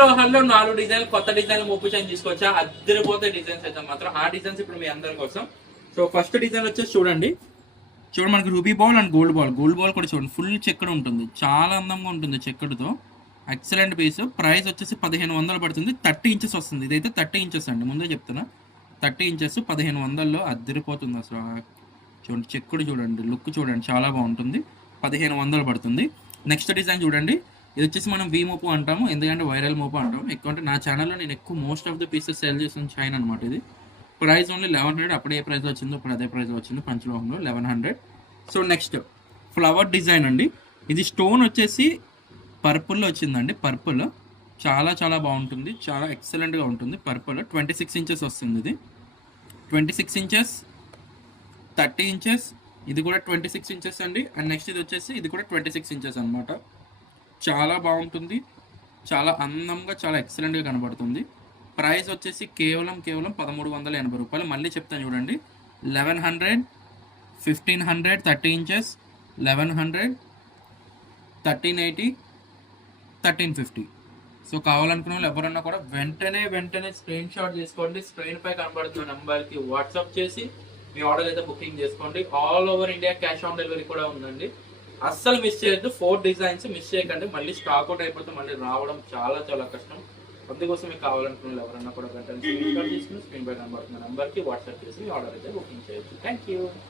లోహాల్లో 4 design కొత్త design మోపించాను తీసుకొచ్చా. అద్దరిపోతే designs అయితే మాత్రం ఆ డిజైన్స్ ఇప్పుడు మీ అందరి కోసం. సో ఫస్ట్ డిజైన్ వచ్చేసి చూడండి మనకి ruby ball and gold ball కూడా చూడండి ఫుల్ చెక్కడు ఉంటుంది, చాలా అందంగా ఉంటుంది చెక్కడుతో. Excellent piece. ప్రైస్ వచ్చేసి 1500 పడుతుంది. 30 ఇంచెస్ వస్తుంది. ఇదైతే 30 ఇంచెస్ అండి, ముందే చెప్తున్నా. 30 ఇంచెస్ 1500లో అద్దరిపోతుంది అసలు. చూడండి చెక్కుడు చూడండి, లుక్ చూడండి చాలా బాగుంటుంది. 1500 పడుతుంది. నెక్స్ట్ డిజైన్ చూడండి, ఇది వచ్చేసి మనం వీ మోపు అంటాము, ఎందుకంటే వైరల్ మోపు అంటాము. ఎక్కువ అంటే నా ఛానల్లో నేను ఎక్కువ most of the pieces sale చేసిన చైన్ అనమాట ఇది. Price only 1100. అప్పుడు ఏ ప్రైస్ వచ్చిందో ఇప్పుడు అదే ప్రైస్ వచ్చింది పంచలోహంలో 1100. సో నెక్స్ట్ ఫ్లవర్ డిజైన్ అండి. ఇది స్టోన్ వచ్చేసి పర్పుల్లో వచ్చిందండి. పర్పుల్ చాలా చాలా బాగుంటుంది, చాలా ఎక్సలెంట్గా ఉంటుంది. పర్పుల్ 26 ఇంచెస్ వస్తుంది. ఇది 26 ఇంచెస్, 30 ఇంచెస్, ఇది కూడా 26 ఇంచెస్ అండి. అండ్ నెక్స్ట్ ఇది వచ్చేసి ఇది కూడా 26 ఇంచెస్ అనమాట. చాలా బాగుంటుంది, చాలా అందంగా, చాలా ఎక్సలెంట్గా కనబడుతుంది. ప్రైస్ వచ్చేసి కేవలం 1380 రూపాయలు. మళ్ళీ చెప్తాను చూడండి, 1100, 1500 30 ఇంచెస్, 1100, 1380, 1350. సో కావాలనుకున్న వాళ్ళు ఎవరన్నా కూడా వెంటనే స్క్రీన్ షాట్ చేసుకోండి. స్క్రీన్ పై కనబడుతున్న నెంబర్కి వాట్సాప్ చేసి మీ ఆర్డర్ అయితే బుకింగ్ చేసుకోండి. All over India cash on delivery కూడా ఉందండి. అస్సలు మిస్ చేయొద్దు. 4 డిజైన్స్ మిస్ చేయకండి, మళ్ళీ స్టాక్ అవుట్ అయిపోతే మళ్ళీ రావడం చాలా చాలా కష్టం. అందుకోసం మీకు కావాలనుకున్న ఎవరన్నా కూడా వెంటనే స్క్రీన్ షాట్ తీసుకుని స్క్రీన్ పై కనబడుతున్న నెంబర్కి వాట్సాప్ చేసి మీ ఆర్డర్ అయితే బుకింగ్ చేయొచ్చు. Thank you.